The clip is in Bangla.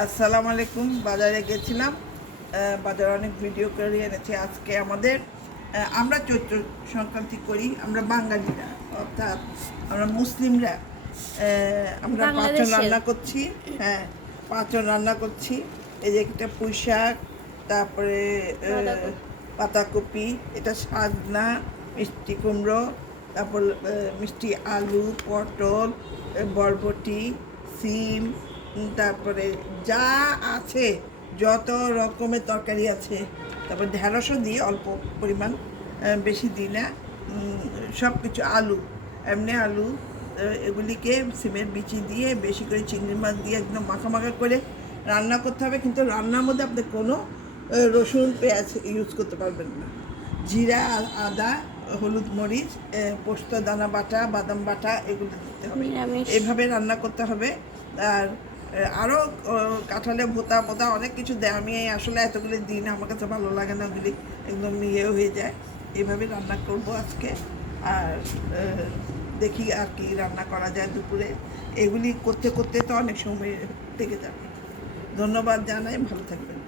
আসসালামু আলাইকুম। বাজারে গেছিলাম, বাজারে অনেক ভিডিও করে এনেছি। আজকে আমাদের আমরা চৈত্র সংক্রান্তি করি, আমরা বাঙালিরা, অর্থাৎ আমরা মুসলিমরা। আমরা পাঁচজন রান্না করছি। হ্যাঁ, পাঁচজন রান্না করছি। এই যে একটা পুঁই শাক, তারপরে পাতাকপি, এটা সাজনা, মিষ্টি কুমড়ো, তারপর মিষ্টি আলু, পটল, বরবটি, সিম, তারপরে যা আছে যত রকমের তরকারি আছে, তারপর ঢেঁড়সও দিই অল্প পরিমাণ, বেশি দিই না। সব কিছু আলু, এমনি আলু, এগুলিকে সিমের বিচি দিয়ে বেশি করে চিংড়ি মাছ দিয়ে একদম মাখা মাখা করে রান্না করতে হবে। কিন্তু রান্নার মধ্যে আপনি কোনো রসুন পেঁয়াজ ইউজ করতে পারবেন না। জিরা, আদা, হলুদ, মরিচ, পোস্ত দানা বাটা, বাদাম বাটা, এগুলো দিতে হবে। এইভাবে রান্না করতে হবে। আর আরও কাঁঠালে ভোতা পোতা অনেক কিছু দেয়। আমি আসলে এতগুলি দিই না, আমার কাছে ভালো লাগে না, ওগুলি একদম ইয়ে হয়ে যায়। এইভাবে রান্না করব আজকে। আর দেখি আর কি রান্না করা যায় দুপুরে। এগুলি করতে করতে তো অনেক সময় লেগে যাবে। ধন্যবাদ জানাই, ভালো থাকবেন।